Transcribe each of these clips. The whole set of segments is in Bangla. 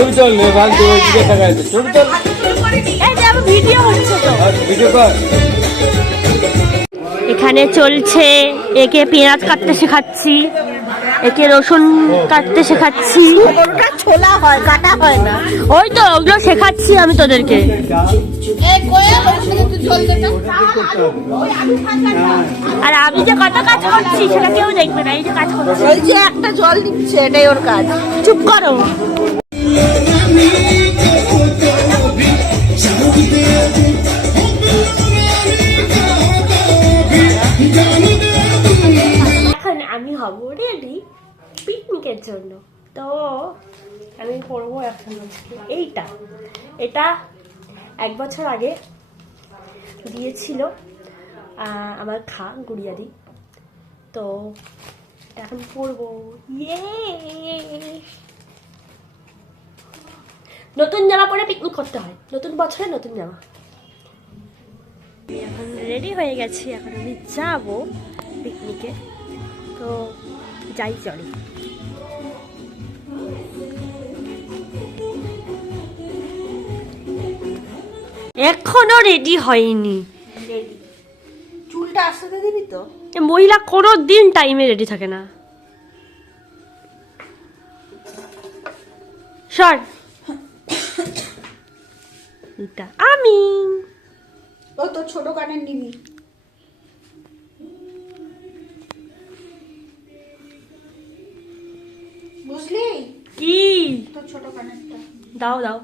ছবি চল বালতি ওইদিকে তাকায় ছবি চল। এই যে আমার ভিডিও হচ্ছে তো। ভিডিও কর। এখানে চলছে, একে পেঁয়াজ কাটতে শেখাচ্ছি, একে রসুন কাটতে শেখাচ্ছি। ওটা ছোলা হয়, কাটা হয় না। ওই তো ওগুলো শেখাচ্ছি আমি তোদেরকে। আর আমি যে কত কাজ করছি সেটা কেউ দেখবে না। এই যে কাজ করছি, ওই যে একটা জল দিচ্ছে, এটাই ওর কাজ। চুপ করো। এখন আমি হব রেডি পিকনিকের জন্য। তো আমি পরবো এখন এইটা, এটা 1 বছর আগে দিয়েছিল আমার গুড়িয়াদি। তো এখন পরবো। ইয়ে, নতুন জামা পরে পিকনিক করতে হয়, নতুন বছরে নতুন জামা। এখন রেডি হয়ে গেছি, এখন আমি যাবো পিকনিকে। তো যাই চলে। এখনো রেডি হয়নি। চুলটা আসতে দিবি তো? মহিলা কোনো দিন টাইমে রেডি থাকে না। সর। এটা আমি। ও তো ছোট কানের নিবি। বুঝলি কি? তো ছোট কানেরটা দাও দাও।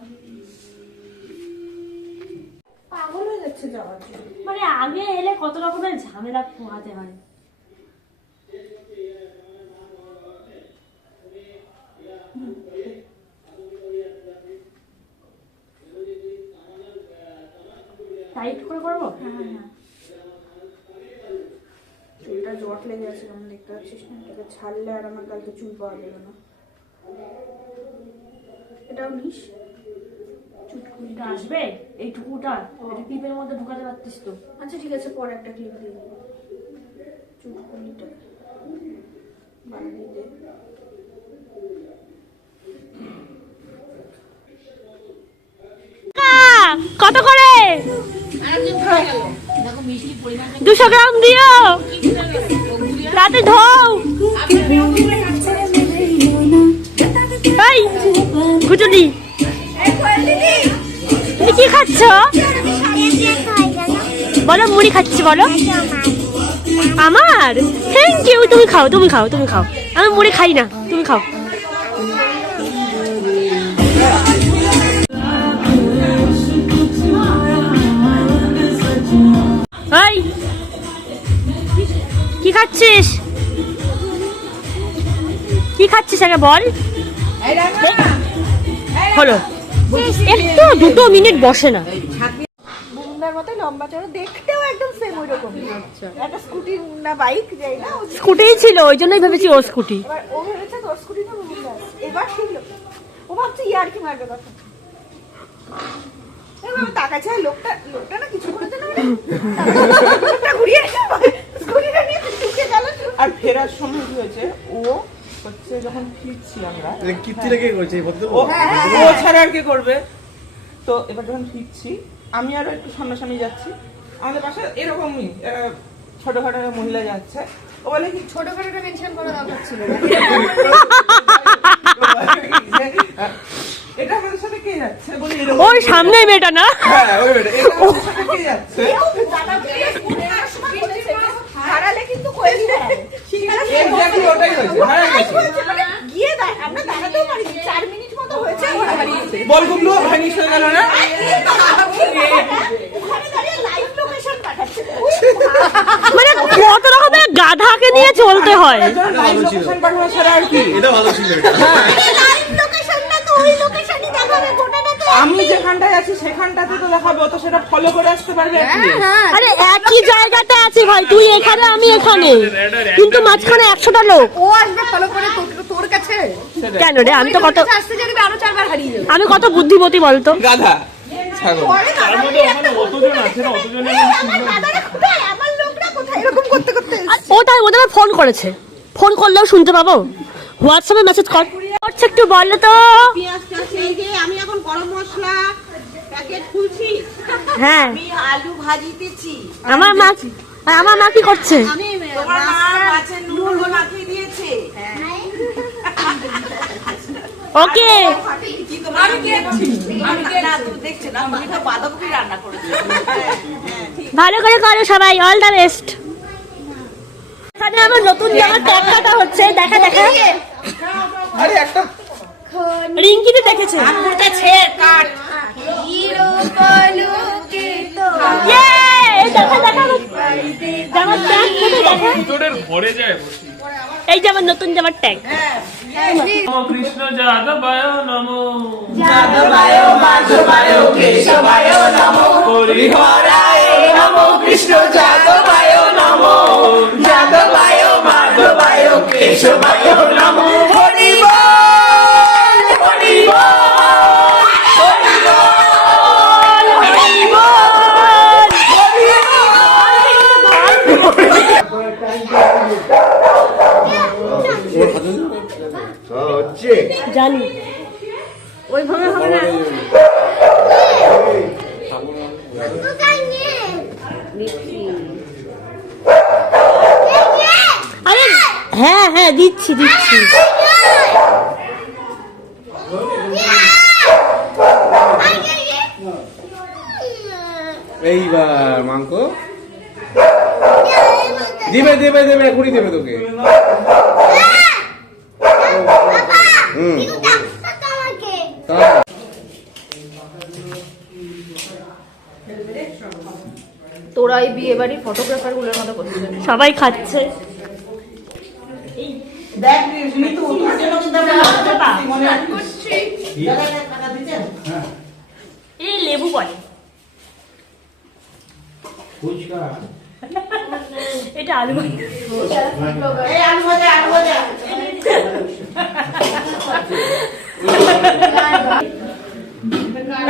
পাগল হয়ে যাচ্ছে যাওয়ার জন্য। মানে আগে এলে কত রকমের ঝামেলা পোহাতে হয়। টাইট করে করবো? হ্যাঁ, চুলটা জট লেগে আছে, যেমন দেখতে পাচ্ছিস না। এটাকে ছাড়লে আর আমার কালকে চুল পাওয়া যাবে না। এটাও নিস। চুটকুলিটা আসবে এইটুকুটা, এটা টিপের মধ্যে ঢুকাতে পারতিস তো। আচ্ছা ঠিক আছে, পরে একটা ক্লিপ দিয়ে দিবি। চুলকুলিটা বানিয়ে দে। কত করে? 200 গ্রাম দিও, রাতে ধোও। এই গুজলি, তুমি কি খাচ্ছ? বলো মুড়ি খাচ্ছি, বলো। আমার থ্যাংক ইউ। তুমি খাও, তুমি খাও, তুমি খাও। আমি মুড়ি খাই না, তুমি খাও। এই কি খাচ্ছিস? কি খাচ্ছিস আগে বল। হলো, একটু 2 মিনিট বসে না। মুন্ডার মতো লম্বা চড়া, দেখতেও একদম সেম ওই রকম। আচ্ছা, একটা স্কুটি না বাইক যাই না, স্কুটিই ছিল, ওই জন্যই ভেবেছি ও স্কুটি। এবার ও ভেবেছে তোর স্কুটি না মুন্ডা। এবার ঠিক ও ভাবছে ইয়ার কি মারবে কথা। এবার তাকাচ্ছে, লোকটা না কিছু করেছে না, লোকটা ঘুরিয়ে স্কুটিটা নিয়ে ঢুকে গেল। আর ফেরার সময় কি হয়েছে, ও হচ্ছে যখন ফিরছি আমরা, কীর্তি রেখে করছে ও ছাড়া আর কে করবে। তো এবার যখন ফিরছি, আমি আরো একটু সামনাসামনি যাচ্ছি, আমাদের পাশে এরকমই ছোটখাটো মহিলা যাচ্ছে। ও বলে কি ছোটখাটোটা মেনশন করা দরকার ছিল না। এটা আমাদের সাথে কে যাচ্ছে বলে, ওই সামনে মেয়েটা না? হ্যাঁ ওই মেয়েটা, এটা আমাদের সাথে কে যাচ্ছে। হারালে কিন্তু কই দিবে। এক্স্যাক্টলি ওটাই হয়েছে, হারাই গেছে। গিয়ে আমরা দাঁড়াতেও পারিনি, 4 মিনিট মতো হয়েছে হারিয়েছে। বলগুলো ভ্যানিশ হয়ে গেল না। ওখানে দাঁড়িয়ে লাইভ লোকেশন পাঠাচ্ছে। মানে কত রকমের গাধাকে নিয়ে চলতে হয়। লাইভ লোকেশন পাঠানো ছাড়া আর কি। এটা ভালো ছিল। লাইভ লোকেশনটা তো ওই লোকেশনই দেখাবে, গোটাটা তো আমি যেখানটায় আছি সেখানটাতে তো দেখাবে, ও তো সেটা ফলো করে আসতে পারবে। আরে একই জায়গাতে আছি ভাই, তুই এখানে আমি এখানে, কিন্তু মাঝখানে 100টা লোক। ও আসবে ফলো করে তোর কাছে। কেন রে? আমি তো কত, আসতে যাবে আরো 4 বার হারিয়ে যাবে। আমি কত বুদ্ধিমতী বলতো। গাধা ছাগল। আমার লোকটা কোথায় এরকম করতে করতে ও তাই ওদের ফোন করেছে, ফোন করলেও শুনতে পাবো। হোয়াটসঅ্যাপে মেসেজ কর। করছে একটু বলো তো। পেঁয়াজটা সেই যে আমি এখন গরম মশলা প্যাকেট খুলছি, হ্যাঁ আমি আলু ভাজিতেছি। আমার মা কি করছে? আমি তোমার মা মাছের নুন মাখিয়ে দিয়েছে। ওকে আমি না তুমি দেখছো না, তুমি তো বাঁধাকপি রান্না করেছো। ভালো করে করো সবাই, অল দ্য বেস্ট। এখানে আমার নতুন জামার টপ কাটা হচ্ছে, দেখা দেখা আরে একটা রিঙ্কিতে দেখেছে। ইয়ে, দেখা দেখা জামার ট্যাগ দেখা। ভিতরের ঘরে যায় বসি। এই যে আমার নতুন জামার ট্যাগ। নমো কৃষ্ণ যাদবায় নমো যাদবায় মাধবায় কেশবায় নমো, হরিহরায় নমো কৃষ্ণ যাদবায় নমো, যাদবায় মাধবায় কেশবায় নমো, হরি বল হরি বল হরি বল হরি বল জানি ওইভাবে হবে না। আরে হ্যাঁ হ্যাঁ দিচ্ছি দিচ্ছি। এইবার মাংস দেবে দেবে দেবে, কুড়ি দেবে তোকে। হুম তা তোরা এই বিয়ে বাড়ির ফটোগ্রাফার গুলোর মতো করছিস। সবাই খাচ্ছে। দেখ মিতু তোর জন্য কিন্তু আমরা মনে রাখছি। এই লেবু বলে, এটা আলু বলে। এই আলু ভাজা আলু ভাজা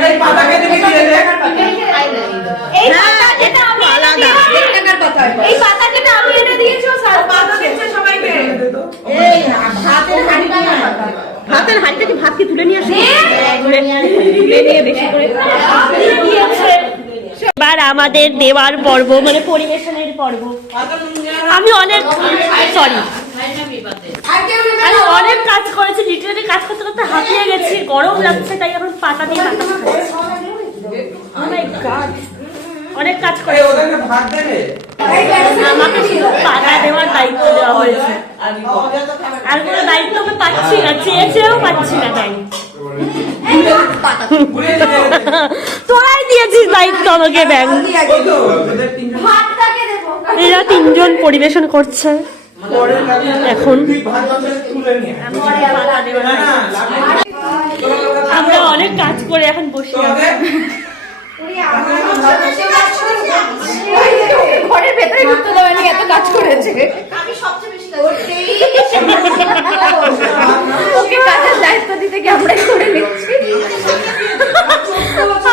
এই পাতা কেটে দিয়ে দে। এই পাতা যেটা আমি এনে দিয়েছি, এই পাতা যেটা আমি এনে দিয়েছি, ও স্যার পাতা দিচ্ছে সবাইকে। এই ভাতের হাঁড়িটা ভাতের হাঁড়িটা কি ভাত কি তুলে নিয়ে আসে? তুলে নিয়ে বেশি করে এবার আমাদের দেওয়ার পর্ব, মানে পরিবেশনের পর্ব। আমি অনেক সরি আমি অনেক কাজ করেছি, লিটারালি কাজ করতে করতে হাঁপিয়ে গেছি, গরম লাগছে, তাই এখন পাতা দিয়ে পাতা খাচ্ছি। Oh my God, অনেক কাজ এই করেছি। ওদেরকে ভাত দেবে। আমাকে শুধু পাতা দেওয়ার দায়িত্ব দেওয়া হয়েছে, আর কোনো দায়িত্ব আমি পাচ্ছি না, চেয়েও পাচ্ছি না। তাই ঘুরে দিয়ে দে। তোরাই দিয়েছিস দায়িত্ব আমাকে ব্যাংক। ওই তো ওদের তিনজন এরা তিনজন পরিবেশন করছে পরের কাজে এখন। তুই ভাত বাসে তুলে নিয়ে আয়। পাতা দেওয়ার না না দায়িত্ব। লাগবে। আমরা অনেক কাজ করে এখন বসে আছি। তোমাদের ঘরের ভেতরে ঢুকতে দেবে না, এত কাজ করেছে। আমি সবচেয়ে বেশি ওকে কাজের দায়িত্ব দিতে গিয়ে আমরাই করে নিচ্ছি।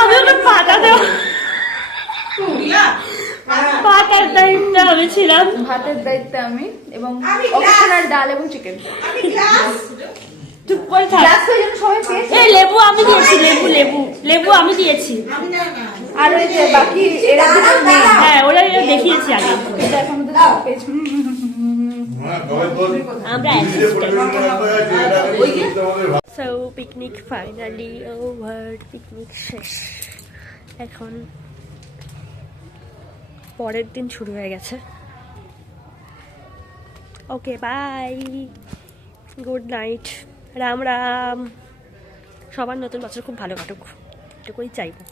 আমি ওকে পাতা দেওয়া, পাতার দায়িত্ব আমি ছিলাম। ভাতের দায়িত্ব আমি, এবং অকেশনাল ডাল এবং চিকেন। চুপ করে থাক। এই লেবু আমি দিয়েছি, লেবু লেবু লেবু আমি দিয়েছি। আর ওই যে বাকি এরা দুজন নেই। হ্যাঁ ওরা এরা দেখিয়েছি আগে। এটা এখন তো পেয়েছি। আমরা so picnic finally over, picnic শেষ। এখন পরের দিন শুরু হয়ে গেছে। Okay bye, good night, Ram Ram. সবার নতুন বছর খুব ভালো কাটুক, এটুকুই চাইবো।